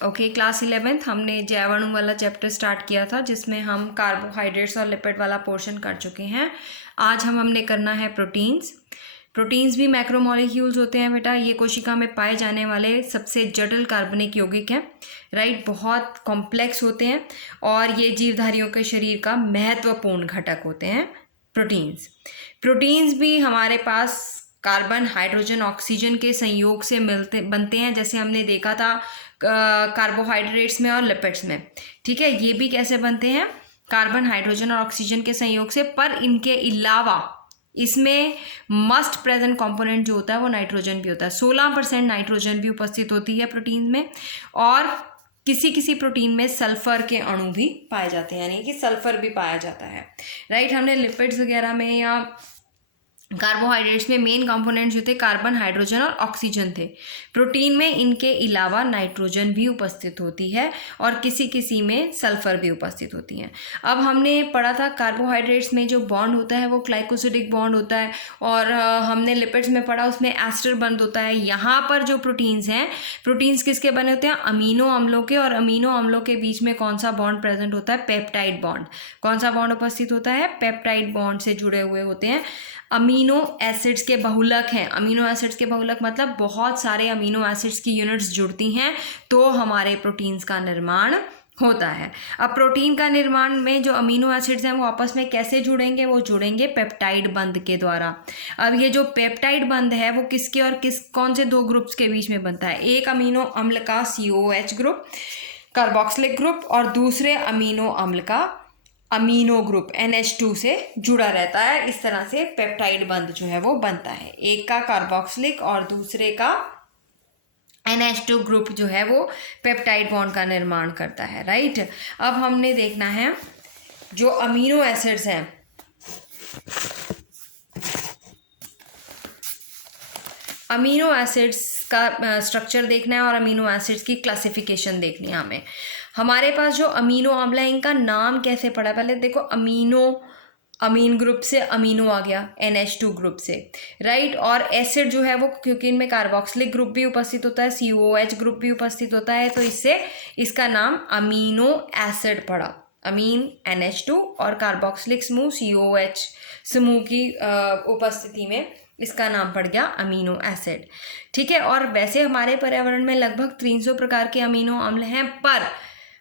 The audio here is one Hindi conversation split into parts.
ओके, क्लास 11th हमने जैवाणु वाला चैप्टर स्टार्ट किया था, जिसमें हम कार्बोहाइड्रेट्स और लिपिड वाला पोर्शन कर चुके हैं। आज हमने करना है प्रोटीन्स। प्रोटीन्स भी मैक्रोमोलिक्यूल्स होते हैं बेटा। ये कोशिका में पाए जाने वाले सबसे जटिल कार्बनिक यौगिक हैं, राइट। बहुत कॉम्प्लेक्स होते हैं और ये जीवधारियों के शरीर का महत्वपूर्ण घटक होते हैं प्रोटीन्स। प्रोटीन्स भी हमारे पास कार्बन, हाइड्रोजन, ऑक्सीजन के संयोग से बनते हैं, जैसे हमने देखा था कार्बोहाइड्रेट्स में और लिपिड्स में। ठीक है, ये भी कैसे बनते हैं? कार्बन, हाइड्रोजन और ऑक्सीजन के संयोग से। पर इनके अलावा इसमें मस्ट प्रेजेंट कंपोनेंट जो होता है वो नाइट्रोजन भी होता है। 16% नाइट्रोजन भी उपस्थित होती है प्रोटीन में, और किसी किसी प्रोटीन में सल्फर के अणु भी पाए जाते हैं, यानी कि सल्फर भी पाया जाता है, राइट। हमने लिपिड्स वगैरह में या कार्बोहाइड्रेट्स में मेन कंपोनेंट्स जो थे कार्बन, हाइड्रोजन और ऑक्सीजन थे। प्रोटीन में इनके अलावा नाइट्रोजन भी उपस्थित होती है और किसी किसी में सल्फर भी उपस्थित होती हैं। अब हमने पढ़ा था कार्बोहाइड्रेट्स में जो बॉन्ड होता है वो ग्लाइकोसिडिक बॉन्ड होता है, और हमने लिपिड्स में पढ़ा उसमें एस्टर बंध होता है। यहाँ पर जो प्रोटीन्स हैं, प्रोटीन्स किसके बने होते हैं? अमीनो अम्लों के। और अमीनो अम्लों के बीच में कौन सा बॉन्ड प्रेजेंट होता है? Peptide bond. कौन सा बॉन्ड उपस्थित होता है? पेप्टाइड बॉन्ड से जुड़े हुए होते हैं। अमीनो एसिड्स के बहुलक हैं। अमीनो एसिड्स के बहुलक मतलब बहुत सारे अमीनो एसिड्स की यूनिट्स जुड़ती हैं तो हमारे प्रोटीन्स का निर्माण होता है। अब प्रोटीन का निर्माण में जो अमीनो एसिड्स हैं वो आपस में कैसे जुड़ेंगे? वो जुड़ेंगे पेप्टाइड बंध के द्वारा। अब ये जो पेप्टाइड बंध है वो किसके और कौन से दो ग्रुप्स के बीच में बनता है? एक अमीनो अम्ल का COH ग्रुप, कार्बोक्सिलिक ग्रुप, और दूसरे अमीनो अम्ल का अमीनो ग्रुप NH2 से जुड़ा रहता है। इस तरह से पेप्टाइड बंध जो है वो बनता है। एक का कार्बोक्सिलिक और दूसरे का NH2 ग्रुप जो है वो पेप्टाइड बॉन्ड का निर्माण करता है, राइट। अब हमने देखना है जो अमीनो एसिड्स हैं, अमीनो एसिड्स का स्ट्रक्चर देखना है और अमीनो एसिड्स की क्लासिफिकेशन देखनी है हमें। हमारे पास जो अमीनो अम्ल है इनका नाम कैसे पड़ा? पहले देखो, अमीन ग्रुप से अमीनो आ गया NH2 ग्रुप से, राइट। और एसिड जो है वो, क्योंकि इनमें कार्बोक्सिलिक ग्रुप भी उपस्थित होता है, COH ग्रुप भी उपस्थित होता है, तो इससे इसका नाम अमीनो एसिड पड़ा। अमीन NH2 और कार्बोक्सिलिक समूह COH समूह की उपस्थिति में इसका नाम पड़ गया अमीनो एसिड। ठीक है, और वैसे हमारे पर्यावरण में लगभग 300 प्रकार के अमीनो अम्ल हैं, पर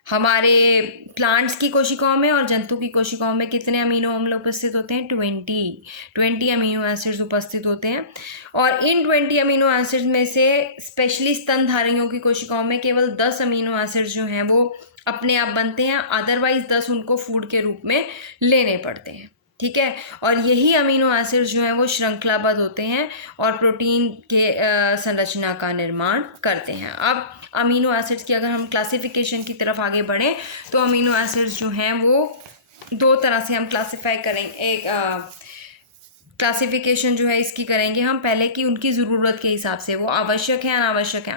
हमारे प्लांट्स की कोशिकाओं में और जंतु की कोशिकाओं में कितने अमीनो अम्ल उपस्थित होते हैं? 20 अमीनो एसिड्स उपस्थित होते हैं। और इन 20 अमीनो एसिड्स में से स्पेशली स्तनधारियों की कोशिकाओं में केवल 10 अमीनो एसिड्स जो हैं वो अपने आप बनते हैं, अदरवाइज 10 उनको फूड के रूप में लेने पड़ते हैं। ठीक है, और यही अमीनो एसिड्स जो हैं वो श्रृंखलाबद्ध होते हैं और प्रोटीन के संरचना का निर्माण करते हैं। अब अमीनो एसिड्स की अगर हम क्लासिफिकेशन की तरफ आगे बढ़ें तो अमीनो एसिड्स जो हैं वो दो तरह से हम क्लासिफाई करेंगे। एक क्लासिफिकेशन जो है इसकी करेंगे हम पहले कि उनकी ज़रूरत के हिसाब से वो आवश्यक है, अनावश्यक है।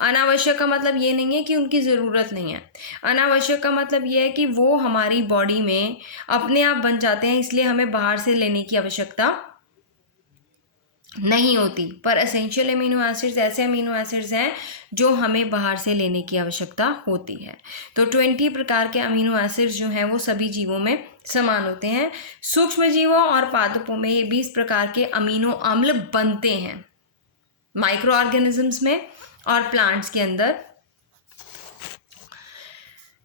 अनावश्यक का मतलब ये नहीं है कि उनकी ज़रूरत नहीं है। अनावश्यक का मतलब ये है कि वो हमारी बॉडी में अपने आप बन जाते हैं, इसलिए हमें बाहर से लेने की आवश्यकता नहीं होती। पर एसेंशियल अमीनो एसिड्स ऐसे अमीनो एसिड्स हैं जो हमें बाहर से लेने की आवश्यकता होती है। तो 20 प्रकार के अमीनो एसिड्स जो हैं वो सभी जीवों में समान होते हैं। सूक्ष्म जीवों और पादपों में ये 20 प्रकार के अमीनो अम्ल बनते हैं, माइक्रो ऑर्गेनिजम्स में और प्लांट्स के अंदर।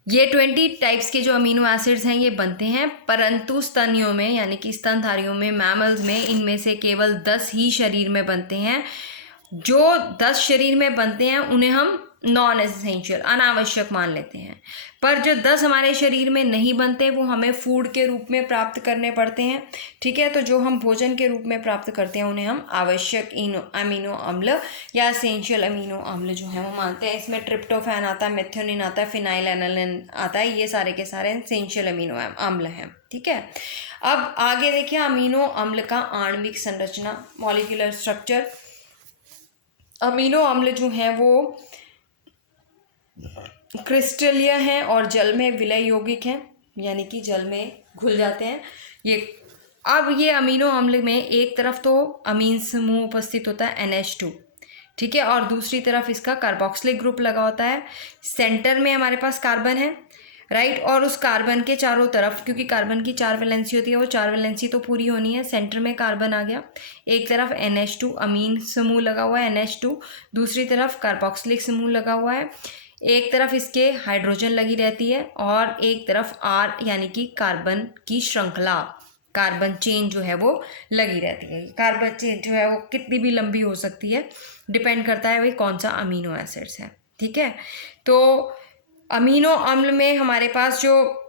ये 20 टाइप्स के जो अमीनो एसिड्स हैं ये बनते हैं, परंतु स्तनियों में यानी कि स्तनधारियों में, मैमल्स में, इनमें से केवल 10 ही शरीर में बनते हैं। जो 10 शरीर में बनते हैं उन्हें हम नॉन एसेंशियल, अनावश्यक मान लेते हैं। पर जो 10 हमारे शरीर में नहीं बनते वो हमें फूड के रूप में प्राप्त करने पड़ते हैं। ठीक है, तो जो हम भोजन के रूप में प्राप्त करते हैं उन्हें हम आवश्यक अमीनो अम्ल या एसेंशियल अमीनो अम्ल जो है वो मानते हैं। इसमें ट्रिप्टोफैन आता है, मेथियोनिन आता है, फिनाइलएलानाइन आता है, ये सारे के सारे एसेंशियल अमीनो अम्ल हैं। ठीक है, अब आगे देखिए अमीनो अम्ल का आणविक संरचना, मॉलिक्यूलर स्ट्रक्चर। अमीनो अम्ल जो हैं वो क्रिस्टलीय हैं और जल में विलय यौगिक हैं, यानी कि जल में घुल जाते हैं ये। अब ये अमीनो अम्ल में एक तरफ तो अमीन समूह उपस्थित होता है NH2, ठीक है, और दूसरी तरफ इसका कार्बोक्सिलिक ग्रुप लगा होता है। सेंटर में हमारे पास कार्बन है, राइट, और उस कार्बन के चारों तरफ, क्योंकि कार्बन की 4 वैलेंसी होती है, वो 4 वैलेंसी तो पूरी होनी है। सेंटर में कार्बन आ गया, एक तरफ NH2 अमीन समूह लगा हुआ है NH2, दूसरी तरफ कार्बोक्सिलिक समूह लगा हुआ है, एक तरफ इसके हाइड्रोजन लगी रहती है और एक तरफ R यानी कि कार्बन की श्रृंखला, कार्बन चेन जो है वो लगी रहती है। कार्बन चेन जो है वो कितनी भी लंबी हो सकती है, डिपेंड करता है वही कौन सा अमीनो एसिड्स है। ठीक है, तो अमीनो अम्ल में हमारे पास जो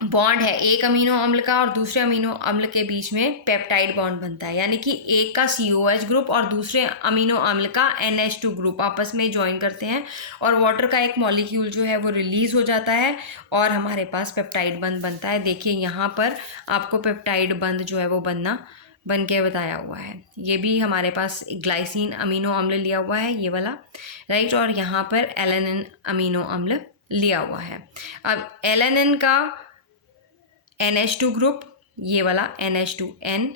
बॉन्ड है एक अमीनो अम्ल का और दूसरे अमीनो अम्ल के बीच में पेप्टाइड बॉन्ड बनता है, यानी कि एक का COH ग्रुप और दूसरे अमीनो अम्ल का NH2 ग्रुप आपस में ज्वाइन करते हैं और वाटर का एक मॉलिक्यूल जो है वो रिलीज हो जाता है और हमारे पास पेप्टाइड बंध बनता है। देखिए यहाँ पर आपको पेप्टाइड बंध जो है वो बन के बताया हुआ है। ये भी हमारे पास ग्लाइसिन अमीनो अम्ल लिया हुआ है, ये वाला, राइट, और यहाँ पर एलेनिन अमीनो अम्ल लिया हुआ है। अब एलेनिन का NH2 ग्रुप, ये वाला NH2N